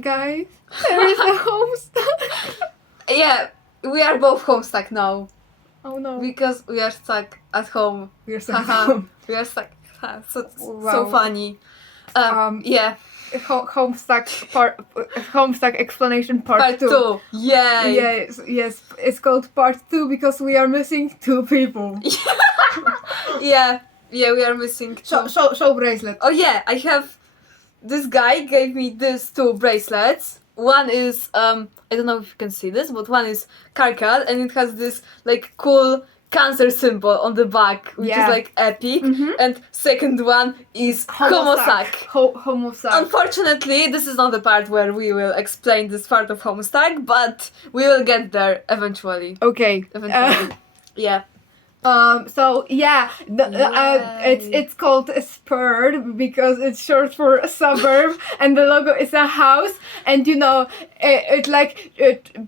Guys, there is a homestuck. Yeah, we are both homestuck now Oh no. because we are stuck at home. We're stuck at Haha. home. We are stuck. Ha, so Wow. funny. Um, Yeah. Homestuck explanation part 2. Yay. Yes, it's called part 2 because we are missing 2 people. Yeah, we are missing two. Show bracelet. Oh yeah, I have. This guy gave me these 2 bracelets. One is I don't know if you can see this, but one is Karkat, and it has this like cool cancer symbol on the back, which Yeah. is like epic. Mhm. And second one is homostuck. Homostuck. Unfortunately, this is not the part where we will explain this part of homestuck, but we will get there eventually. Okay. Yeah. So yeah, it's called a spurred because it's short for a suburb, and the logo is a house, and it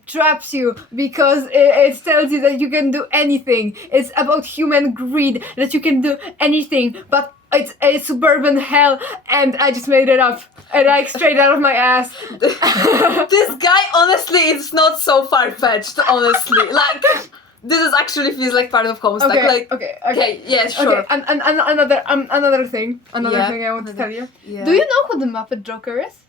traps you because it tells you that you can do anything. It's about human greed that you can do anything, but it's a suburban hell, and I just made it up, like straight out of my ass. This guy, honestly, it's not so far-fetched, honestly. Like, this is actually feels like part of Homestuck. Okay, yeah, sure. Okay, and another thing I want to tell you. Yeah. Do you know who the Muppet Joker is?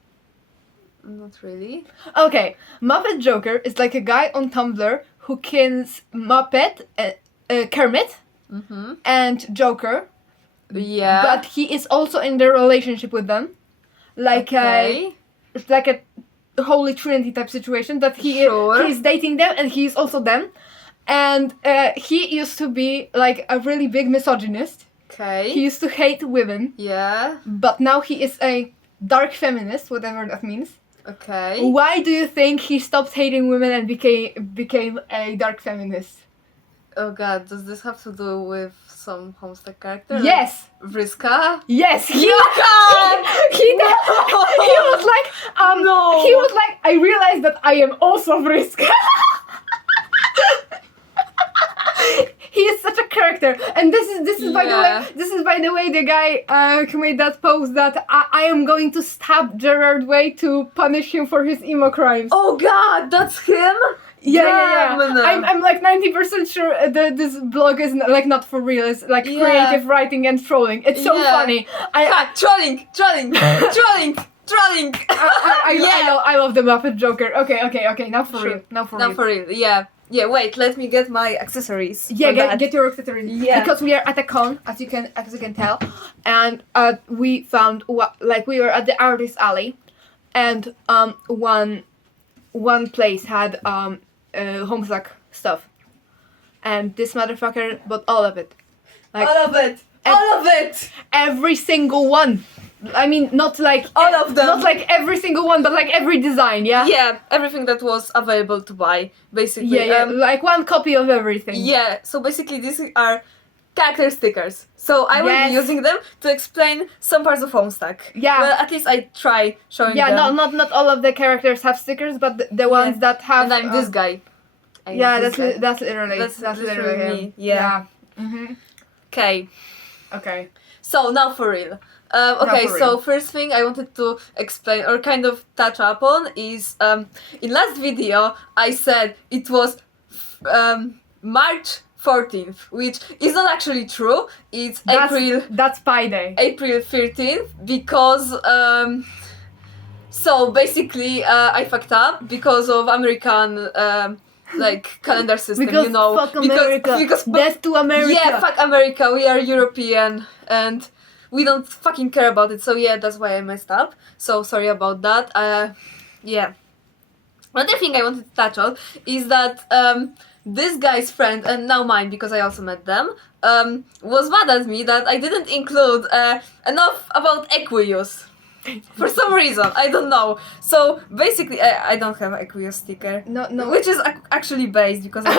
Not really. Okay, Muppet Joker is like a guy on Tumblr who kills Muppet, Kermit, and Joker. Yeah. But he is also in the relationship with them, like it's like a Holy Trinity type situation that he's dating them and he's also them, and he used to be like a really big misogynist. Okay. He used to hate women. Yeah. But now he is a dark feminist, whatever that means. Okay. Why do you think he stopped hating women and became a dark feminist? Oh god, does this have to do with some Homestuck character? Yes! Like Vriska? Yes! He You can't! he was like, No! he was like, I realized that I am also Vriska. He is such a character, and this is by the way the guy who made that post that I am going to stab Gerard Way to punish him for his emo crimes. Oh god, that's him? Yeah. I'm like 90% sure that this blog is not for real. It's like creative writing and trolling. It's so funny. Trolling. I love the Muppet Joker. Okay. Now for real. Now for real. Yeah. Wait. Let me get my accessories. Yeah, get your accessories. Yeah. Because we are at a con, as you can tell, and we found we were at the artist alley, and one place had Homestuck stuff, and this motherfucker bought all of it. Like, all of it! Every single one. I mean, not like all of them. Not like every single one, but like every design, yeah? Yeah, everything that was available to buy, basically. Yeah, like one copy of everything. Yeah, so basically these are character stickers. So I will be using them to explain some parts of Homestuck. Yeah. Well, at least I try showing them. Yeah, not all of the characters have stickers, but the ones that have... And I'm this guy. That's literally me. Yeah. Mm-hmm. Okay. So now for real. So first thing I wanted to explain or kind of touch upon is in last video I said it was March 14th, which is not actually true. It's April. That's Pi Day. April 13th because so basically I fucked up because of American like calendar system, because fuck America. Because death to America. Yeah, fuck America. We are European and we don't fucking care about it. So yeah, that's why I messed up. So sorry about that. Yeah. Another thing I wanted to touch on is that this guy's friend, and now mine because I also met them, was mad at me that I didn't include enough about Equius. For some reason, I don't know. So basically, I don't have Equius sticker. No. Which is actually based because I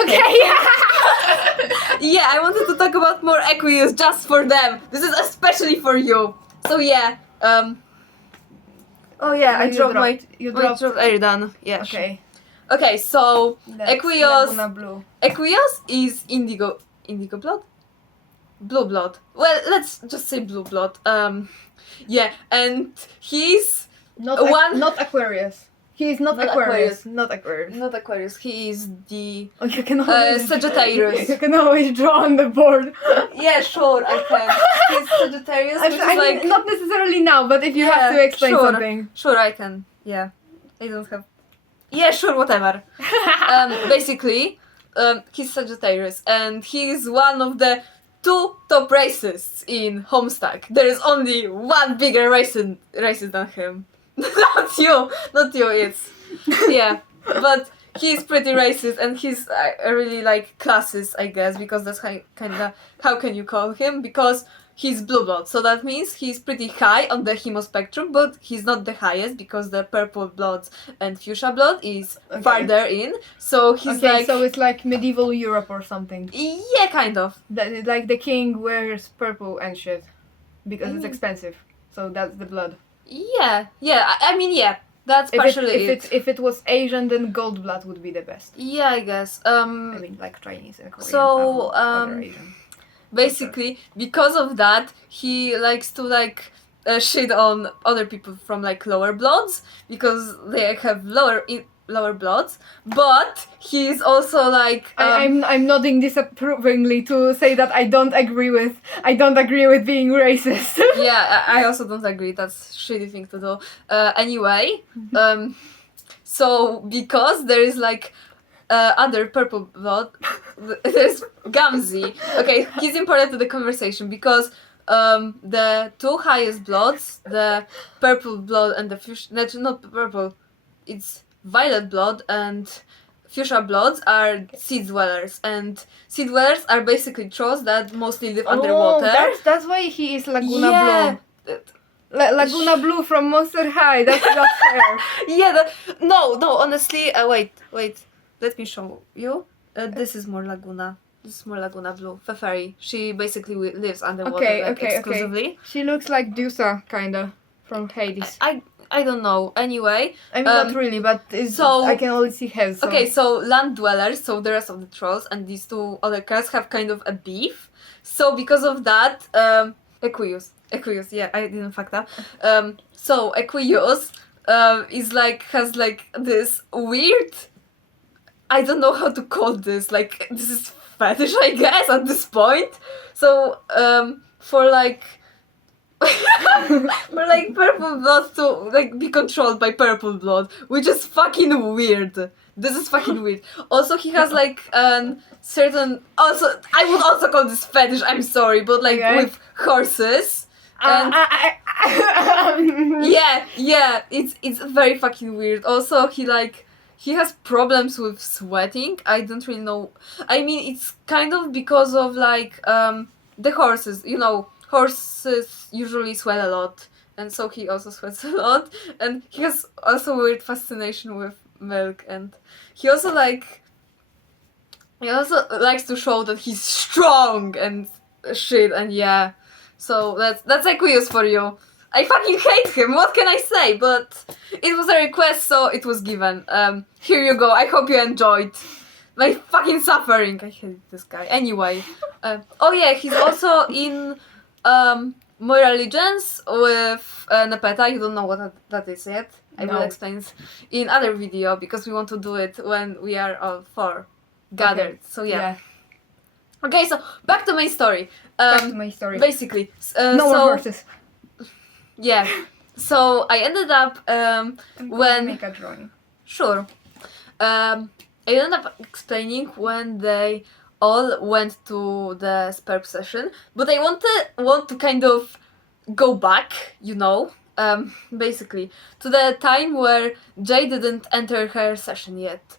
yeah, I wanted to talk about more Equius just for them. This is especially for you. So yeah. Oh yeah, I dropped my Airdan. Yeah. Okay, so Equius is indigo blood? Blue blood. Well, let's just say blue blood. Yeah, and he's Not Aquarius. He is not, Not Aquarius. Not Aquarius. Not Aquarius. He is the Oh, you can always Sagittarius. You can always draw on the board. Yeah, sure, I can. He's Sagittarius, which is I mean, like not necessarily now, but if you have to explain sure. something. Sure, I can. Yeah, I don't have. Yeah, sure, whatever. Basically, he's Sagittarius, and he's one of the 2 top racists in Homestuck. There is only one bigger racist than him. Not you. It's but he's pretty racist, and he's really like classist, I guess, because that's how can you call him? Because he's blue blood, so that means he's pretty high on the hemo spectrum, but he's not the highest because the purple blood and fuchsia blood is farther in. So he's so it's like medieval Europe or something. Yeah, kind of. Like the king wears purple and shit because it's expensive. So that's the blood. Yeah. I mean, yeah. That's partially it. If it was Asian, then gold blood would be the best. Yeah, I guess. I mean, like Chinese and Korean. So, other Asian. Basically, because of that, he likes to like shit on other people from like lower bloods because they have lower bloods. But he's also like I'm nodding disapprovingly to say that I don't agree with being racist. Yeah, I also don't agree. That's a shitty thing to do. Anyway, so because there is like other purple blood, there's Gamzi. Okay, he's important to the conversation because the 2 highest bloods, the purple blood and the fuchsia, not purple, it's violet blood and fuchsia bloods are sea dwellers, and sea dwellers are basically trolls that mostly live underwater. That's why he is Laguna Blue. Laguna Blue from Monster High. That's fair. Yeah. No. Honestly, wait. Let me show you. This is more Laguna. This is more Laguna Blue. Feferi. She basically lives underwater exclusively. Okay. She looks like Dusa, kinda, from Hades. I don't know. Anyway. I mean, not really, but I can only see heads. So. Okay, so land dwellers, so the rest of the trolls, and these 2 other cars have kind of a beef. So because of that, Equius, yeah, I didn't fuck up. So Equius has this weird, I don't know how to call this, like this is fetish, I guess, at this point. So for purple blood to like be controlled by purple blood, which is fucking weird. This is fucking weird. Also, he has like certain. Also, I would also call this fetish. I'm sorry, but like with horses. And yeah, it's very fucking weird. Also, he has problems with sweating. I don't really know. I mean, it's kind of because of like the horses. You know, horses usually sweat a lot, and so he also sweats a lot. And he has also weird fascination with milk, and he also likes to show that he's strong and shit. And yeah, so that's Equius for you. I fucking hate him, what can I say? But it was a request, so it was given. Here you go, I hope you enjoyed my fucking suffering. I hate this guy. Anyway, oh yeah, he's also in Moira Legends with Nepeta. You don't know what that is yet. I will explain in other video because we want to do it when we are all 4 gathered. Okay. So yeah. Okay, so back to my story. Basically, no more horses. Yeah. So I ended up when make a drawing. Sure. I ended up explaining when they all went to the sperm session, but I want to kind of go back, you know, basically to the time where Jade didn't enter her session yet.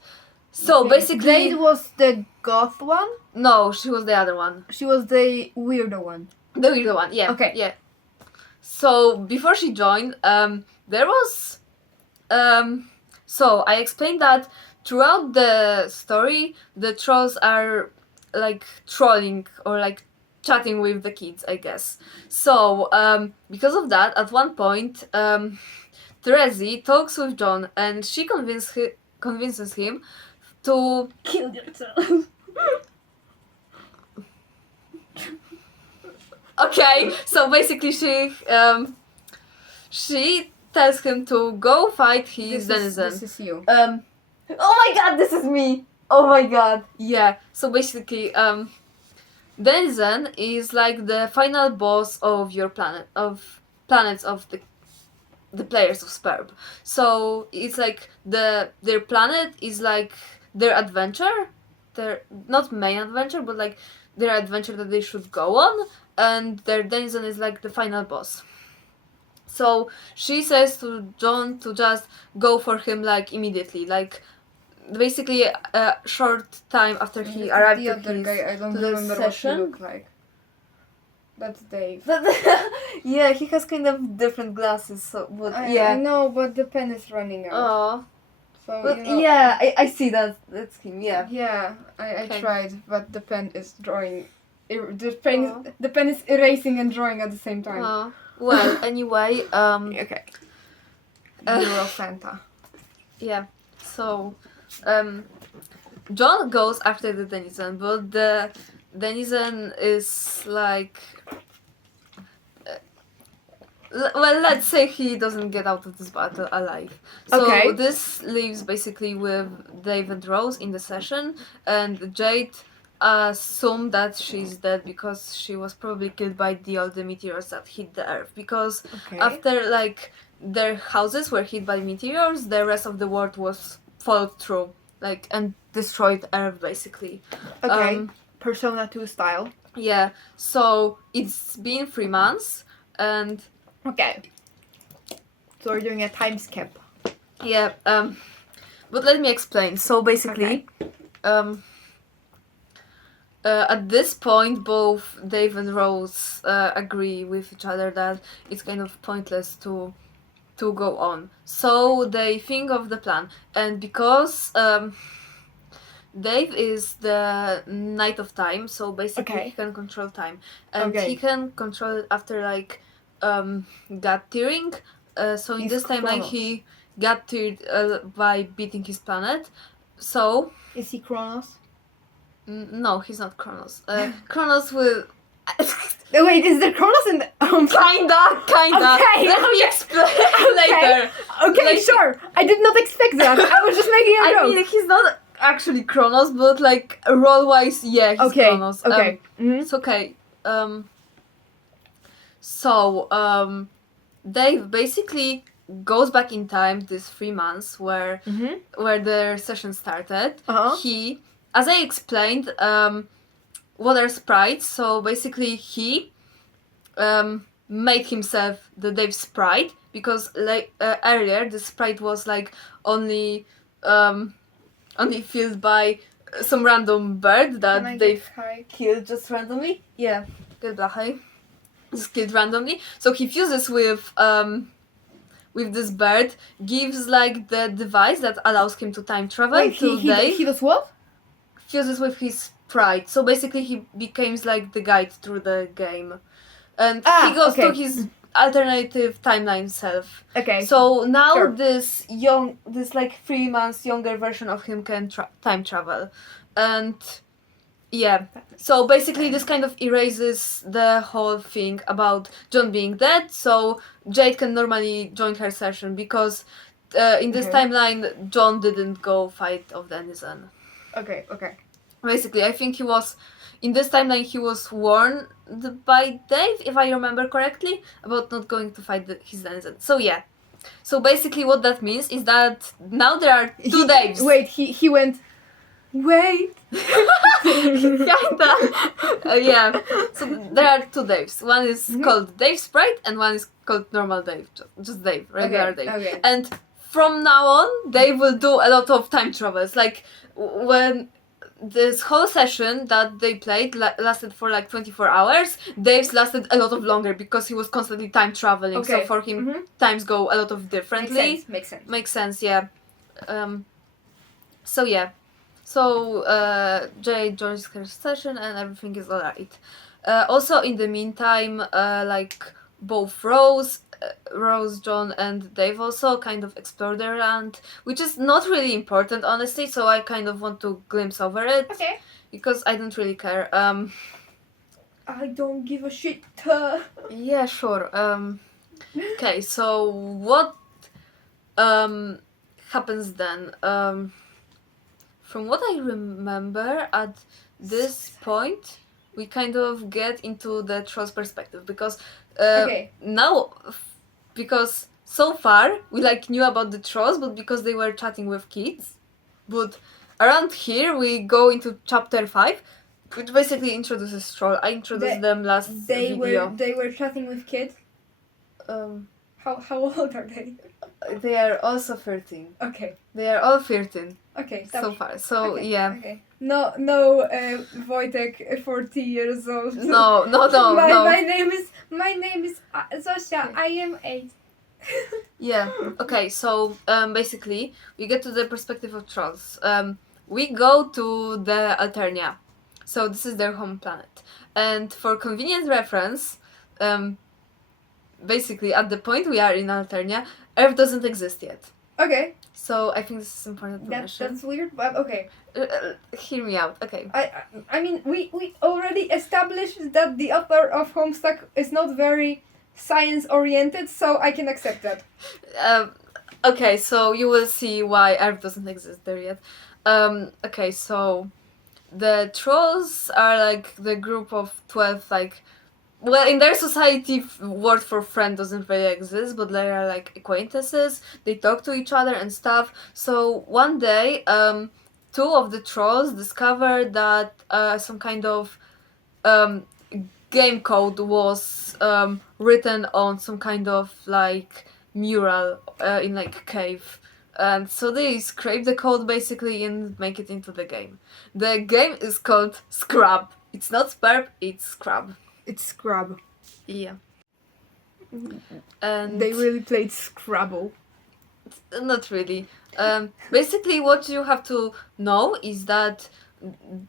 So basically, Jade was the goth one? No, she was the other one. She was the weirdo one. The weirdo one, yeah. Okay. Yeah. So before she joined, there was so I explained that throughout the story the trolls are like trolling or like chatting with the kids, I guess. So because of that, at one point Terezi talks with John and she convinces him to kill yourself. Okay, so basically she tells him to go fight his denizen. This is you. Oh my god, this is me! Oh my god. Yeah, so basically, denizen is like the final boss of your planet, of planets of the players of Sperb. So it's like their planet is like their adventure, their not main adventure, but like their adventure that they should go on, and their denizen is like the final boss. So she says to John to just go for him like immediately, like basically a short time after he arrived the to other his guy, I don't to the remember session. what he looked like. That's Dave. Yeah, he has kind of different glasses, so but I know, but the pen is running out. Oh, So but you know, yeah, I see that. That's him. Yeah. Yeah, I Okay. tried, but the pen is drawing. The pen is erasing and drawing at the same time. Oh. Well, anyway, Okay. Uh, Euro Fanta. yeah. So, John goes after the denizen, but the denizen is like. Well, let's say he doesn't get out of this battle alive. So Okay. this leaves basically with Dave and Rose in the session, and Jade assumed that she's dead because she was probably killed by all the meteors that hit the Earth. Because Okay. after like their houses were hit by meteors, the rest of the world was followed through, like and destroyed Earth basically. Okay. Persona 2 style. Yeah. So it's been 3 months, and Okay. So we're doing a time skip. yeah, but let me explain. So basically, at this point, both Dave and Rose agree with each other that it's kind of pointless to go on. So they think of the plan, and because Dave is the Knight of Time, so basically Okay. he can control time, and Okay. he can control it after like gut tearing. So in He's this timeline Kronos. he got teared by beating his planet. So Is he Kronos? no, he's not Kronos. Kronos will. Wait, is there Kronos in the... Kinda. Okay, Let me explain later. Okay, Like- sure. I did not expect that. I was just making a I joke. mean, he's not actually Kronos, but like role wise, yeah, he's Okay. Kronos. Okay. It's okay. So Dave basically goes back in time these 3 months where their session started. Uh-huh. He, as I explained, what are sprites? So basically he made himself the Dave sprite because like earlier the sprite was like only filled by some random bird that Dave killed just randomly. Yeah, good blachy. Just killed randomly. So he fuses with this bird, gives like the device that allows him to time travel Wait, to Dave. he does what? Fuses with his sprite. So basically he becomes like the guide through the game. And he goes to his alternative timeline self. Okay. So now Sure. this like 3 months younger version of him can time travel. And yeah, so basically this kind of erases the whole thing about John being dead, so Jade can normally join her session because in this timeline John didn't go fight of denizen. Okay. Basically, I think in this timeline he was warned by Dave, if I remember correctly, about not going to fight his denizen. So yeah. So basically what that means is that now there are two Daves. Wait, he went... Wait. Kinda. Yeah. So there are two Daves. One is called Dave Sprite and one is called normal Dave. Just Dave, regular Dave. Okay. And from now on, they will do a lot of time travels. Like when this whole session that they played lasted for like 24 hours, Dave's lasted a lot of longer because he was constantly time traveling. Okay. So for him, times go a lot of differently. Makes sense. Yeah. So yeah. So Jade joins her session and everything is alright. Also in the meantime, like both Rose, John and Dave also kind of explore the land, which is not really important honestly, so I kind of want to glimpse over it. Okay. Because I don't really care. I don't give a shit. Yeah, sure. Okay, so what happens then. From what I remember, at this point, we kind of get into the trolls perspective because Okay. now, because so far we like knew about the trolls, but because they were chatting with kids, but around here we go into chapter 5, which basically introduces troll. I introduced them last video. They were chatting with kids. Um, How old are they? they are also 13. Okay. They are all 13 Okay. so far. So okay, yeah. Okay. No, Wojtek, 40 years old. No. My name is Zosia. I am 8. Yeah. Okay. So basically, we get to the perspective of trolls. We go to the Alternia, so this is their home planet, and for convenient reference, basically at the point we are in Alternia, Earth doesn't exist yet. Okay. So I think this is important to mention. That's weird, but okay. Hear me out. Okay. I mean, we already established that the author of Homestuck is not very science oriented, so I can accept that. Okay, so you will see why Earth doesn't exist there yet. Okay, so the trolls are like the group of 12, like, well, in their society, word for friend doesn't really exist, but they are like acquaintances. They talk to each other and stuff. So one day, 2 of the trolls discovered that some kind of game code was written on some kind of like mural in like a cave. And so they scrape the code basically and make it into the game. The game is called Scrub. It's not Sperb, it's Scrub. It's Scrub. Yeah. And they really played Scrabble. Not really. Basically, what you have to know is that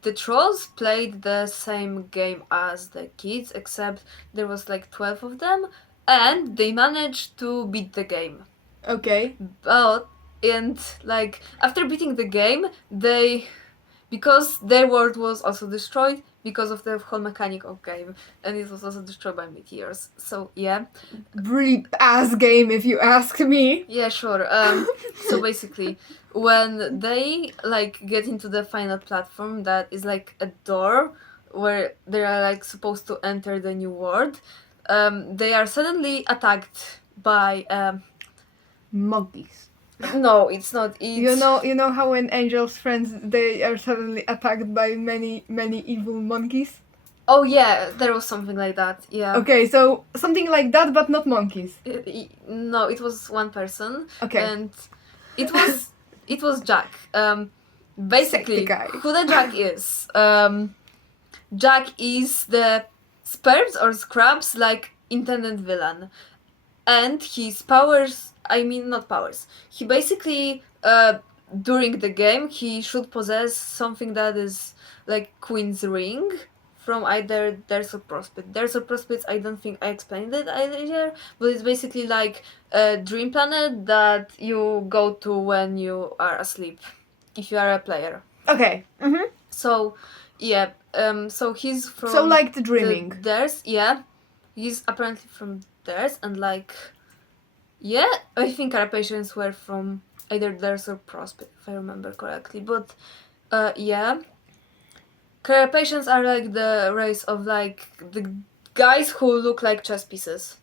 the trolls played the same game as the kids, except there was like 12 of them, and they managed to beat the game. Okay. But, and like, after beating the game, because their world was also destroyed because of the whole mechanic of game, and it was also destroyed by meteors. So yeah, really ass game if you ask me. Yeah, sure. So basically, when they like get into the final platform, that is like a door where they are like supposed to enter the new world, they are suddenly attacked by monkeys. No, it's not. It's... You know how in Angel's Friends they are suddenly attacked by many evil monkeys? Oh yeah, there was something like that. Yeah. Okay, so something like that, but not monkeys. No, it was one person. Okay. And it was Jack. Basically, who the Jack is? Jack is the Sperms or Scrubs like intended villain, and his powers. I mean, not powers. He basically, during the game, he should possess something that is like Queen's Ring from either Ders or Prospect. Ders or Prospect, I don't think I explained it either, but it's basically like a dream planet that you go to when you are asleep, if you are a player. Okay. Mm-hmm. So, yeah, so he's from... So like the dreaming. Ders, yeah. He's apparently from Ders, and like... Yeah, I think our patients were from either Ders or Prospect, if I remember correctly. But, yeah. Carapacians are like the race of like the guys who look like chess pieces.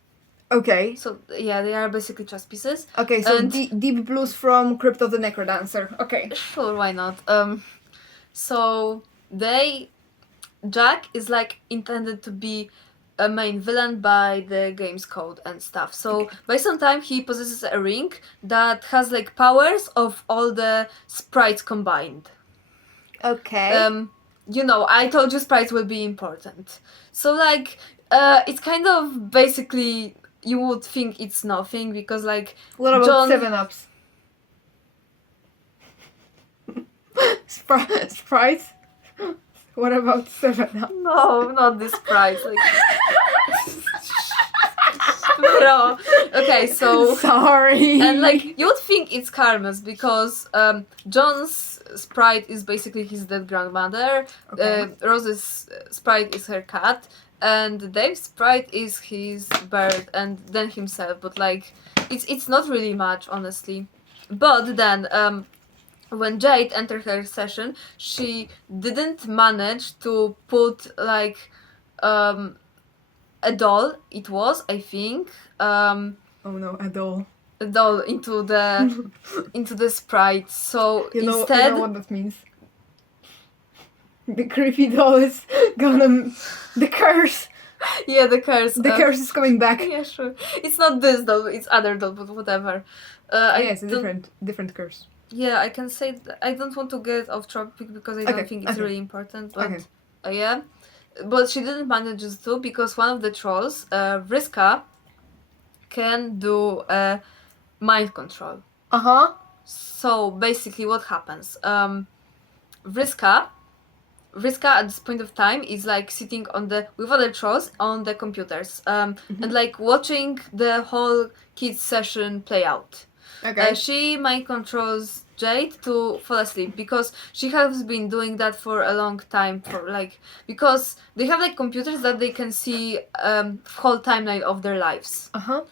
Okay. So, yeah, they are basically chess pieces. Okay, so Deep Blues from Crypt of the Necrodancer. Okay. Sure, why not? So, Jack is like intended to be a main villain by the game's code and stuff. So by some time he possesses a ring that has like powers of all the sprites combined. Okay. You know, I told you sprites will be important. So like it's kind of basically you would think it's nothing because like what about 7-Ups? Sprites? What about 7-Up? No, not this price. Like... No. Okay, so... Sorry. And like, you would think it's Carmen's because John's sprite is basically his dead grandmother. Okay. Rose's sprite is her cat. and Dave's sprite is his bird and then himself, but like it's not really much, honestly. But then when Jade entered her session, she didn't manage to put like a doll, it was, I think, Oh no, a doll. a doll into the sprite. So You know instead, what that means. The creepy doll is gonna. The curse! yeah, the curse. The curse is coming back. Yeah, sure. It's not this doll, it's other doll, but whatever. Yeah, it's a different curse. Yeah, I can say I don't want to get off topic because I don't think it's really important, but yeah. But she didn't manage to because one of the trolls, Vriska, can do mind control. Uh-huh. So basically what happens? Vriska at this point of time is like sitting with other trolls on the computers and like watching the whole kids session play out. Okay. She mind controls Jade to fall asleep because she has been doing that for a long time because they have like computers that they can see whole timeline of their lives. Uh-huh.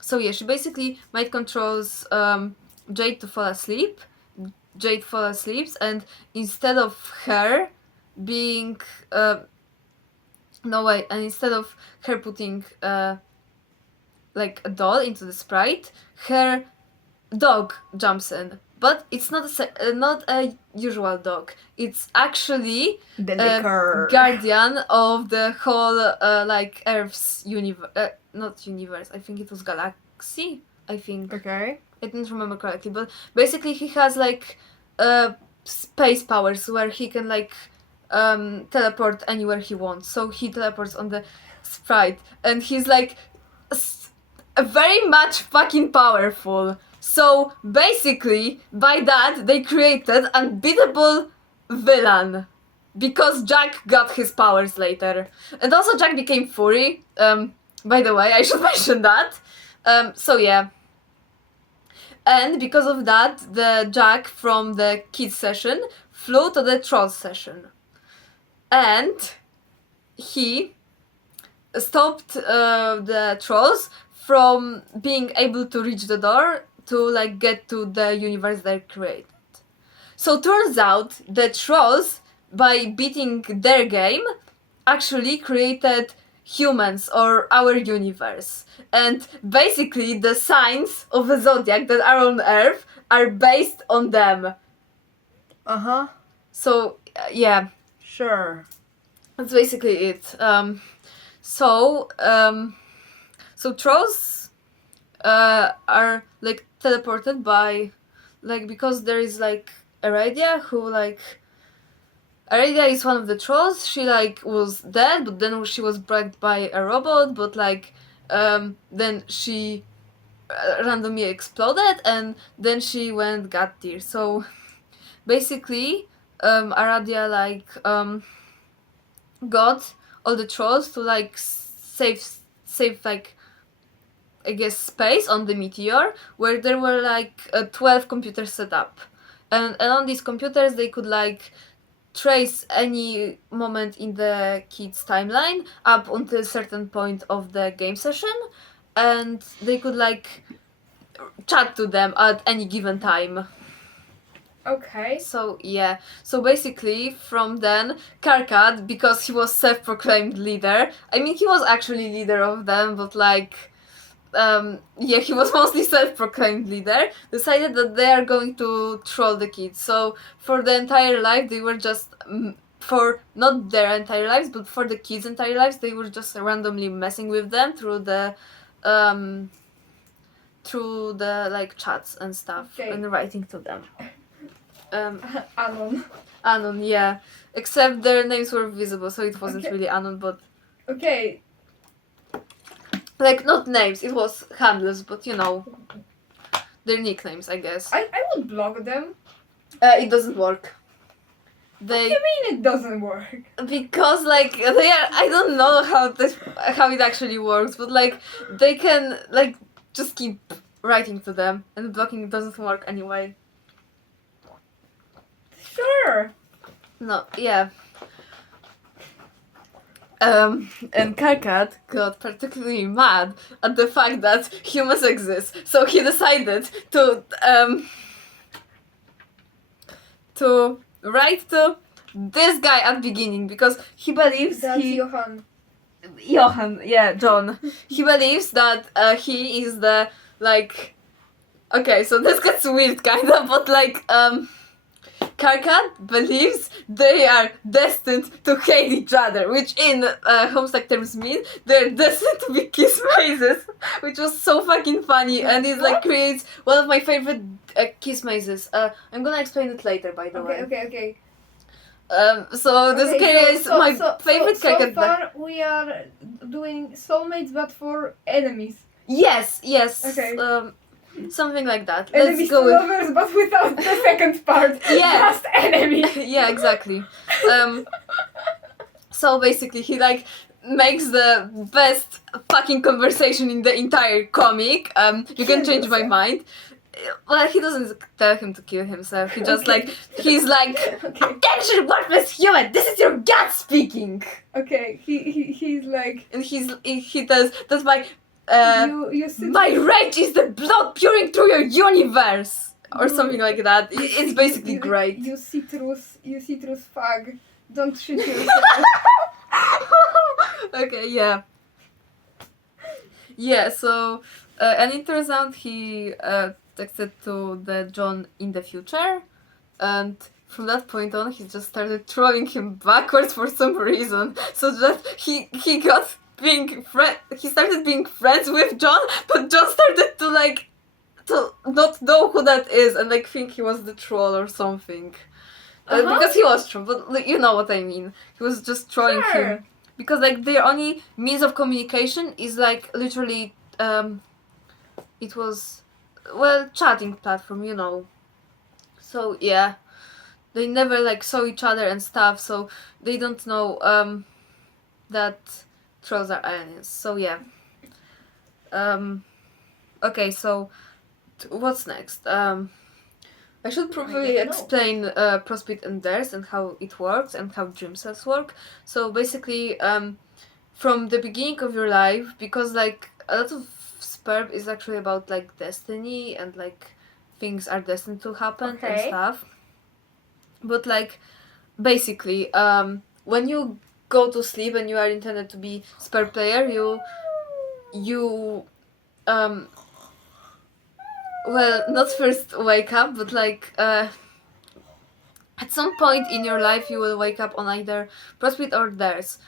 So yeah, she basically mind controls Jade to fall asleep. Jade falls asleep, and instead of her being instead of her putting like a doll into the sprite, her dog jumps in. But it's not a usual dog. It's actually The liquor. guardian of the whole like Earth's universe. Not universe. I think it was galaxy. I think. Okay. I didn't remember correctly, but basically he has like space powers where he can like teleport anywhere he wants. So he teleports on the sprite, and he's like very much fucking powerful. So basically, by that they created unbeatable villain. Because Jack got his powers later. And also Jack became Fury. By the way, I should mention that. So yeah. And because of that, the Jack from the kids session flew to the troll session. And he stopped the trolls from being able to reach the door to like get to the universe they created. So turns out the trolls, by beating their game, actually created humans or our universe. And basically the signs of the zodiac that are on Earth are based on them. Uh-huh. So yeah, Sure. that's basically it. So trolls are like teleported by like because there is like Aradia who like Aradia is one of the trolls. She like was dead, but then she was brought by a robot. But like then she randomly exploded, and then she got there. So basically, Aradia like got all the trolls to like save like I guess space on the meteor where there were like 12 computers set up, and on these computers they could like trace any moment in the kid's timeline up until a certain point of the game session, and they could like chat to them at any given time. Okay. So yeah, so basically from then Karkat, because he was self-proclaimed leader, I mean he was actually leader of them, but like he was mostly self-proclaimed leader, decided that they are going to troll the kids. So for the entire life they were just for not their entire lives but for the kids' entire lives they were just randomly messing with them through the like chats and stuff and writing to them. Anon, yeah. Except their names were visible, so it wasn't really Anon, but Okay. like not names, it was handles, but you know, their nicknames, I guess. I would block them. It doesn't work. They. What do you mean it doesn't work? Because like they are, I don't know how it actually works, but like they can like just keep writing to them, and blocking doesn't work anyway. Sure. No, yeah. And Karkat got particularly mad at the fact that humans exist, so he decided to write to this guy at beginning because he believes That's he Johan. yeah, John. He believes that he is the like. Okay, so this gets weird, kind of, but like Karkat believes they are destined to hate each other, which in homestuck terms mean they're destined to be kiss mazes, which was so fucking funny and it like creates one of my favorite kiss mazes. I'm gonna explain it later, by the way. Okay. So this creates my favorite Karkat. So far we are doing soulmates, but for enemies. Yes. Okay. Something like that. Enemies Let's go to with. lovers, but without the second part. Yeah. Just enemy. Yeah, exactly. So basically, he like makes the best fucking conversation in the entire comic. You can change my mind. Well, he doesn't tell him to kill himself. He just like he's like, Okay. attention, worthless human. This is your gut speaking. Okay. He's like. And he does that's my You sit. my rage is the blood pouring through your universe or something like that. It's basically great. You citrus fag. Don't shoot yourself. Okay, yeah. Yeah, so and it turns out he texted to the John in the future, and from that point on he just started throwing him backwards for some reason. So that he got he started being friends with John, but John started to not know who that is and like think he was the troll or something. Because he was troll, but like, you know what I mean. He was just trolling him. Because like their only means of communication is like literally it was chatting platform, you know. So yeah. They never like saw each other and stuff, so they don't know that trolls are aliens. So yeah. Okay, so what's next? I should probably explain Prospect and Theirs and how it works and how dream cells work. So basically, from the beginning of your life, because like a lot of Sperm is actually about like destiny and like things are destined to happen and stuff. But like basically, when you go to sleep and you are intended to be Sperm player, you well, not first wake up, but like at some point in your life you will wake up on either Prospect or Theirs.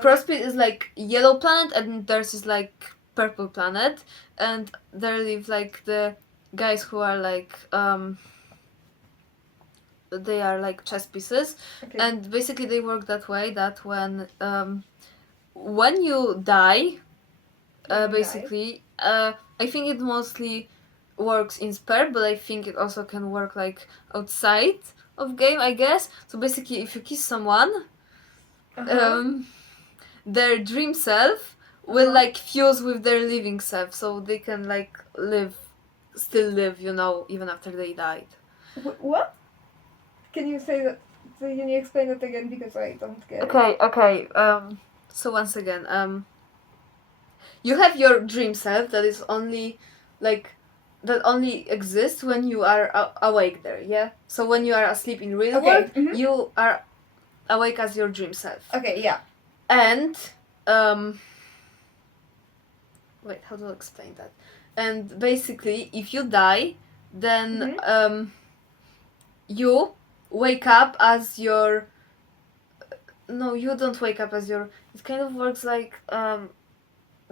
Prospect is like yellow planet and Theirs is like purple planet, and there live like the guys who are like they are like chess pieces, and basically they work that way that when you die, basically I think it mostly works in Sperm, but I think it also can work like outside of game, I guess. So basically, if you kiss someone, their dream self will like fuse with their living self, so they can like still live, you know, even after they died. What? Can you say that? Can you explain that again, because I don't get it. Okay. So once again, you have your dream self that is only like that only exists when you are awake there, yeah? So when you are asleep in real world, you are awake as your dream self. Okay, yeah. And, wait, how do I explain that? And basically, if you die, then, you wake up as your... No, you don't wake up as your... It kind of works like,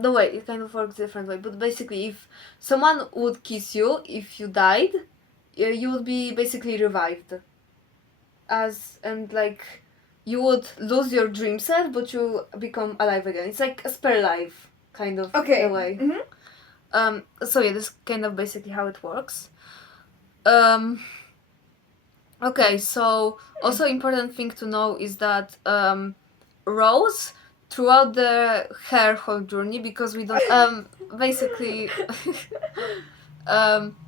no way, it kind of works different way, but basically if someone would kiss you if you died, you would be basically revived. And like you would lose your dream self, but you become alive again. It's like a spare life, kind of, in a way. So yeah, this is kind of basically how it works. Okay, so also important thing to know is that Rose, throughout her whole journey, because we don't basically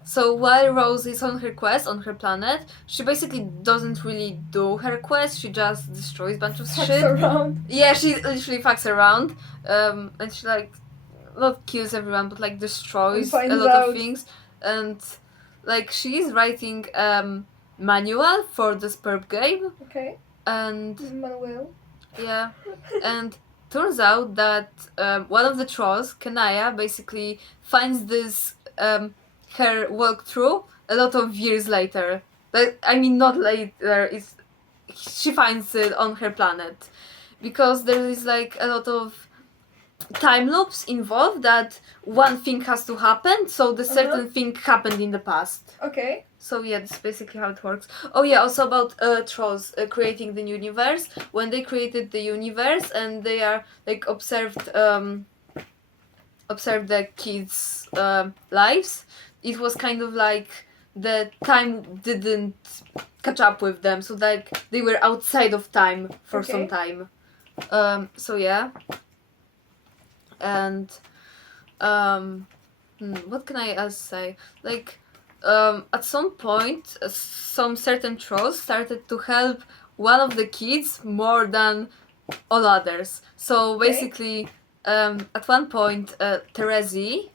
So while Rose is on her quest on her planet, she basically doesn't really do her quest. She just destroys a bunch of Fucks shit. around. Yeah, she literally fucks around. And she like not kills everyone, but like destroys And a finds lot out. of things. And like she is writing manual for the Spurb game, Okay. and Manuel. yeah, and turns out that one of the trolls, Kanaya, basically finds this her walkthrough a lot of years later. Like, I mean, not later. It's she finds it on her planet because there is like a lot of time loops involved that one thing has to happen, so the certain thing happened in the past. Okay. So yeah, that's basically how it works. Oh yeah, also about trolls creating the universe. When they created the universe and they are like observed the kids' lives, it was kind of like the time didn't catch up with them, so like they were outside of time for some time. So yeah, and what can I else say? Like, at some point, some certain trolls started to help one of the kids more than all others. So basically, at one point, Terezi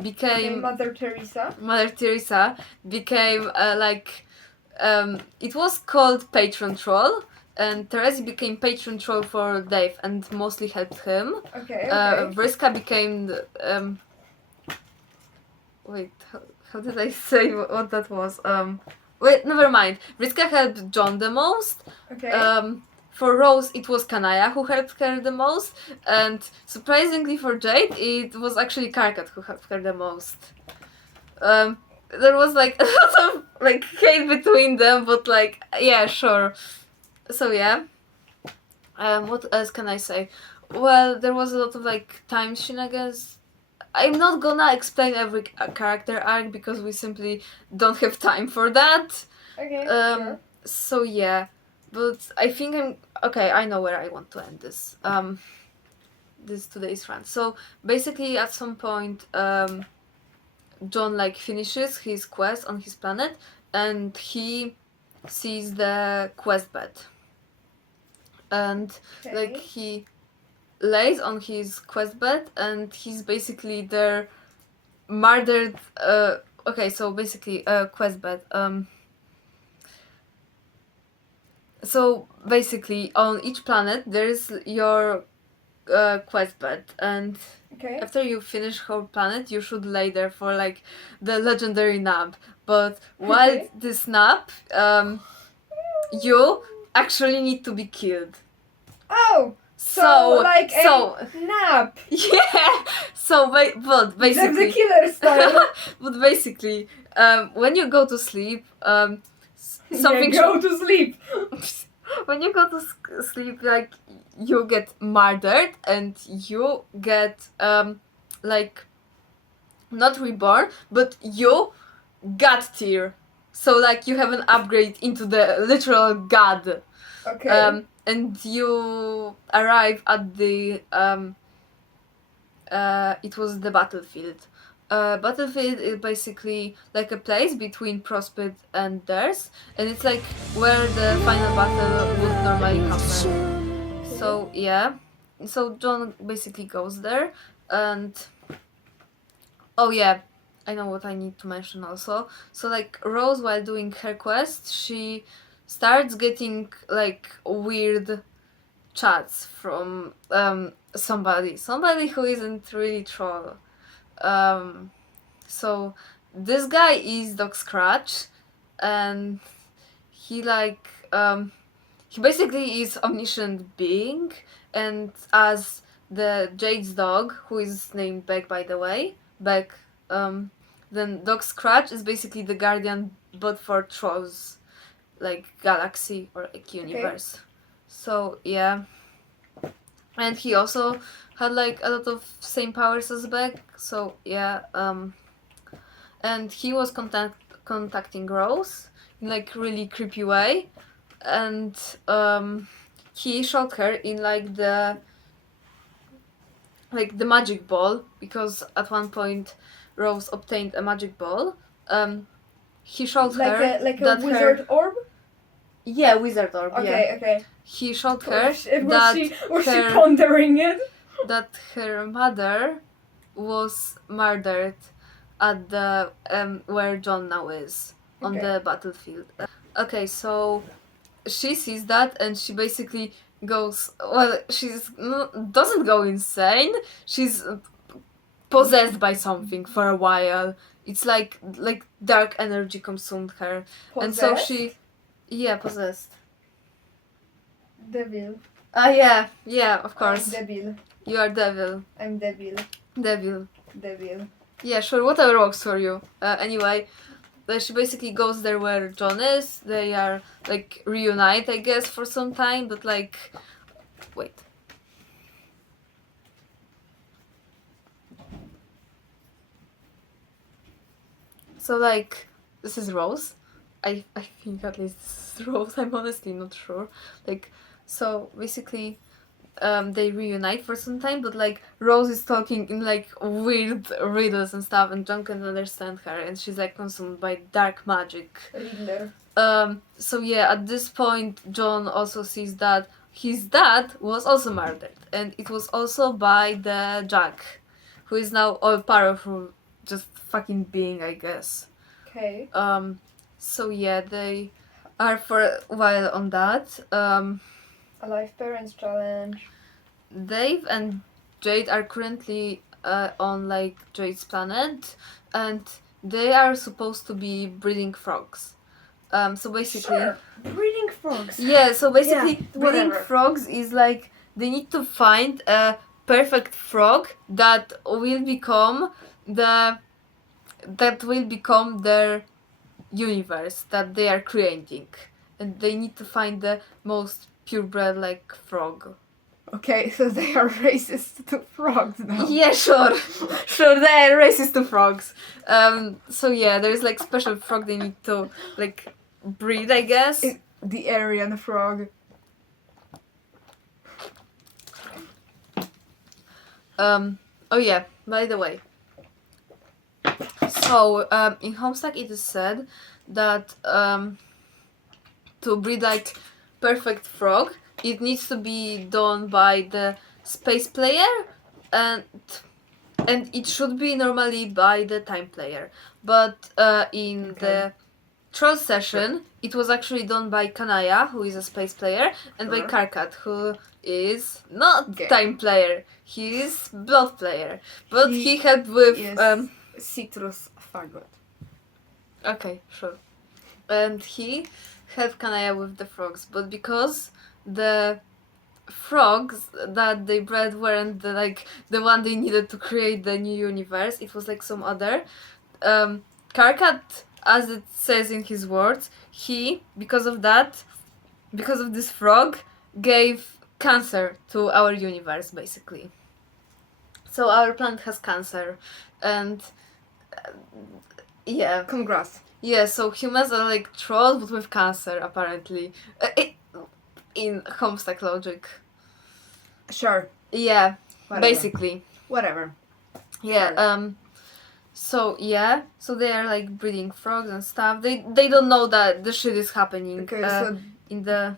became Mother Teresa. Mother Teresa became it was called patron troll, and Terezi became patron troll for Dave and mostly helped him. Okay. Vriska became wait, how did I say what that was? Wait, never mind. Vriska helped John the most. Okay. For Rose, it was Kanaya who helped her the most, and surprisingly for Jade, it was actually Karkat who helped her the most. There was like a lot of like hate between them, but like yeah, sure. So yeah. What else can I say? Well, there was a lot of like time shenanigans. I'm not gonna explain every character arc because we simply don't have time for that. Okay. Sure. So yeah, but I think I know where I want to end this. This today's rant. So basically, at some point, John like finishes his quest on his planet, and he sees the quest bed, and like he lays on his quest bed, and he's basically there, murdered. So basically, quest bed. So basically, on each planet there's your quest bed, and after you finish whole planet, you should lay there for like the legendary nap. But while this nap, you actually need to be killed. Oh. So a nap. Yeah. So but basically the killer style. But basically, when you go to sleep, something go to sleep. when you go to sleep, like you get murdered and you get like not reborn, but you god tier. So like you have an upgrade into the literal god. Okay. And you arrive at the it was the battlefield. Battlefield is basically like a place between Prospect and theirs, and it's like where the final battle would normally happen. So yeah, so John basically goes there, and oh yeah, I know what I need to mention also. So like Rose, while doing her quest, she starts getting like weird chats from somebody who isn't really troll. So this guy is Doc Scratch, and he like he basically is omniscient being, and as the Jade's dog, who is named Beck by the way, Beck, then Doc Scratch is basically the guardian but for trolls, like galaxy or like universe. So yeah. And he also had like a lot of same powers as Beck, so yeah, and he was contacting Rose in like really creepy way, and he shot her in like the magic ball, because at one point Rose obtained a magic ball, he showed like her a that wizard orb. Yeah, wizard orb. Okay, okay. He showed her Was she her pondering it? that her mother was murdered at the where John now is on Okay. the battlefield. Okay, so she sees that and she basically goes. Well, doesn't go insane. She's possessed by something for a while. It's like dark energy consumed her, and so she, possessed. Devil. Yeah, of course. I'm devil. You are devil. I'm devil. Devil. Devil. Yeah, sure, whatever works for you. Anyway, she basically goes there where John is. They are like reunite, I guess, for some time, but like, wait. So like, this is Rose. I think at least this is Rose. I'm honestly not sure. Like, so basically, they reunite for some time, but like Rose is talking in like weird riddles and stuff, and John can understand her, and she's like consumed by dark magic. Riddler. So yeah, at this point, John also sees that his dad was also murdered, and it was also by the Jack, who is now all powerful, just fucking being, I guess. Okay. So yeah, they are for a while on that. Alive Parents Challenge. Dave and Jade are currently on like Jade's planet, and they are supposed to be breeding frogs. So basically, Sure. Breeding frogs. yeah. So basically, Yeah, breeding whatever. frogs is like they need to find a perfect frog that will become their universe that they are creating, and they need to find the most purebred like frog. Okay, so they are racist to frogs now. Yeah, sure. Sure, they're racist to frogs. So yeah, there's like special frog they need to like breed, I guess. The Aryan frog. Oh yeah, by the way. So, in Homestuck it is said that to breed like perfect frog, it needs to be done by the space player, and it should be normally by the time player. But in the troll session, it was actually done by Kanaya, who is a space player, and by Karkat, who is not time player. He is blood player, but he helped with citrus fagot. Okay, sure. And he helped Kanaya with the frogs, but because the frogs that they bred weren't the one they needed to create the new universe, it was like some other. Karkat, as it says in his words, because of this frog, gave cancer to our universe, basically. So our planet has cancer, and yeah. Congrats. Yeah, so humans are like trolls, but with cancer, apparently. In Homestuck logic. Sure. Yeah, Whatever. basically. Whatever. Yeah, Sure. So they are like breeding frogs and stuff. They don't know that the shit is happening. Okay, so in the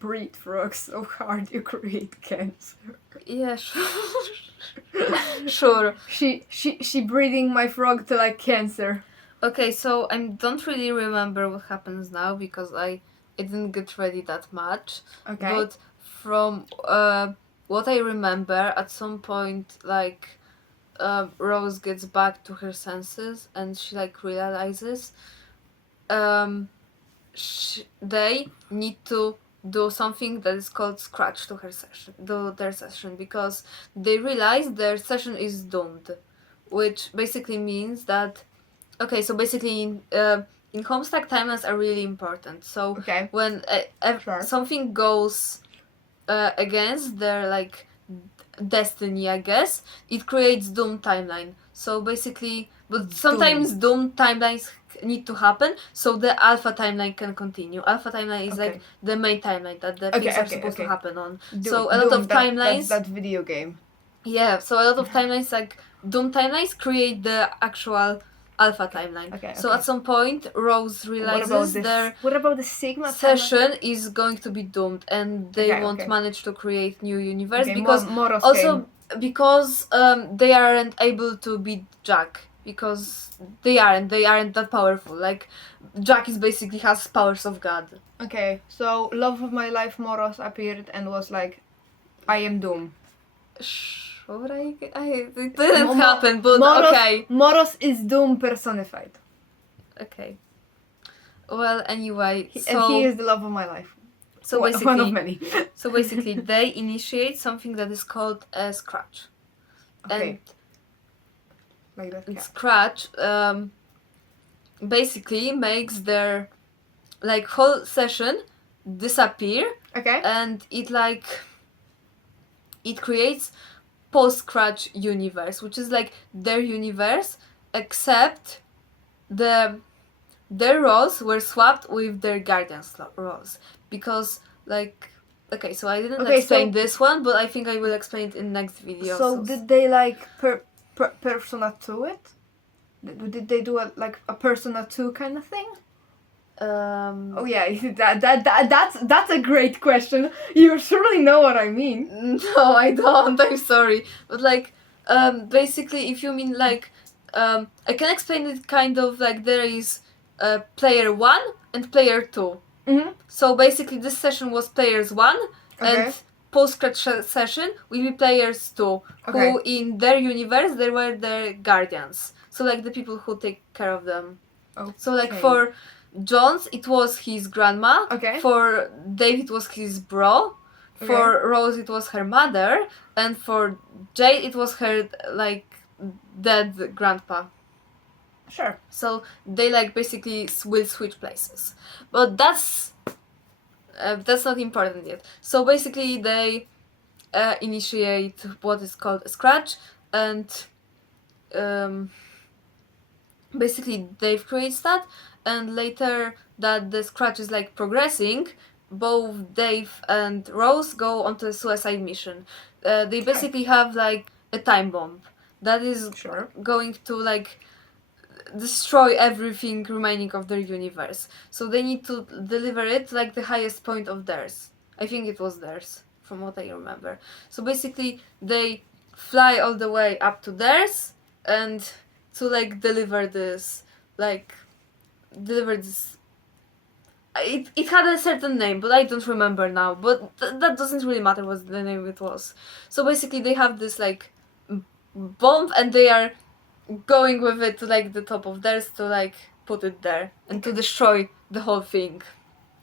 breed frogs so hard you create cancer. yeah, sure. Sure. She breeding my frog to like cancer. Okay, so I don't really remember what happens now because I didn't get ready that much. Okay. But from what I remember, at some point, like Rose gets back to her senses and she like realizes they need to do something that is called scratch to their session, because they realize their session is doomed, which basically means that so basically in Homestuck timelines are really important. So when something goes against their like destiny, I guess, it creates doom timeline. So basically, but sometimes doom timelines need to happen so the alpha timeline can continue. Alpha timeline is like the main timeline that the things are supposed to happen on. So a lot of timelines. That's that video game. Yeah, so a lot of timelines like Doom timelines create the actual alpha timeline. Okay, So okay. at some point, Rose realizes their What about the Sigma timeline? session is going to be doomed, and they Okay, won't okay. manage to create new universe Okay, because Moros also came. because they aren't able to beat Jack because they aren't that powerful. Like Jack is basically has powers of God. Okay, so love of my life Moros appeared and was like, I am Doom. Sure, it didn't Mo- happen, but Moros, okay. Moros is Doom personified. Okay. Well, anyway, And he is the love of my life. so One basically, of many. so basically, they initiate something that is called a scratch, Okay. and Like that. Yeah. scratch basically makes their like whole session disappear, Okay. and it creates post-scratch universe, which is like their universe, except their roles were swapped with their guardians roles because like okay, so I didn't explain this one, but I think I will explain it in next video. So did they like Persona 2 it? Did they do a Persona 2 kind of thing? Oh yeah, that's a great question. You surely know what I mean. No, I don't. I'm sorry, but like basically, if you mean like I can explain it kind of like there is player 1 and player 2. Mm-hmm. So basically, this session was players 1, Okay. and post-scratch session will be players 2, Okay. who in their universe they were their guardians. So like the people who take care of them. Okay. So like for Jones, it was his grandma. Okay. For Dave, it was his bro. For Rose, it was her mother, and for Jade, it was her like dead grandpa. Sure. So they like basically will switch places, but that's not important yet. So basically, they initiate what is called a scratch, and basically Dave creates that, and later that the scratch is like progressing, both Dave and Rose go onto a suicide mission. They basically have like a time bomb that is going to like destroy everything remaining of their universe. So they need to deliver it to like the highest point of theirs. I think it was theirs, from what I remember. So basically they fly all the way up to theirs and to like deliver this it had a certain name, but I don't remember now, but that doesn't really matter what the name it was. So basically they have this like bomb, and they are going with it to like the top of theirs to like put it there and to destroy the whole thing.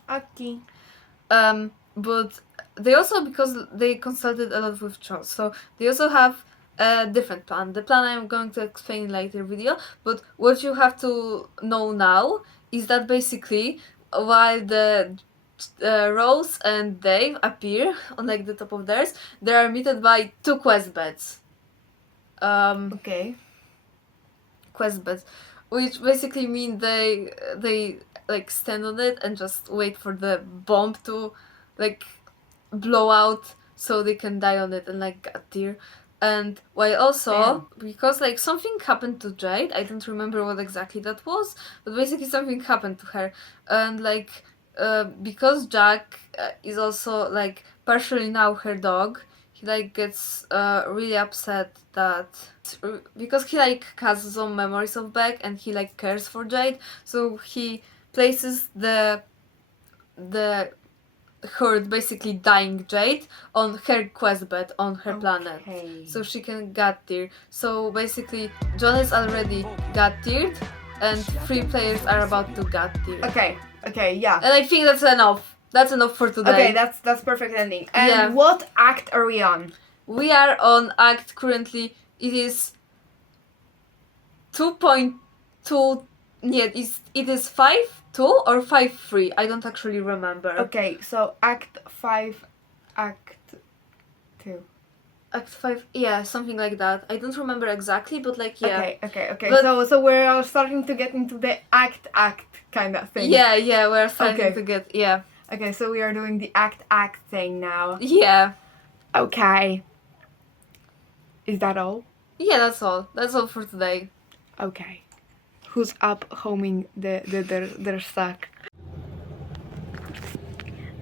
Okay. But they also, because they consulted a lot with Charles, so they also have a different plan. The plan I'm going to explain in later video, but what you have to know now is that basically while the Rose and Dave appear on like the top of theirs, they are meted by 2 quest beds. Okay. Quest beds, which basically mean they like stand on it and just wait for the bomb to like blow out so they can die on it and like get there. And while also because like something happened to Jade, I don't remember what exactly that was, but basically something happened to her, and like because Jack is also like partially now her dog, he like gets really upset that because he like has some memories of Beck and he like cares for Jade, so he places the her basically dying Jade on her quest bed on her planet, so she can get there. So basically John is already got tiered and 3 players are about to get there. Okay, yeah. And I think that's enough. That's enough for today. Okay, that's perfect ending. And what act are we on? We are on act currently. It is 2.2. Yeah, it is 5.2 or 5.3. I don't actually remember. Okay, so act 5, act 2. Act 5, yeah, something like that. I don't remember exactly, but like, yeah. Okay. But, so we're starting to get into the act kind of thing. Yeah, we're starting to get, yeah. Okay, so we are doing the act thing now. Yeah. Okay. Is that all? Yeah, that's all. That's all for today. Okay. Who's up homing their stuck?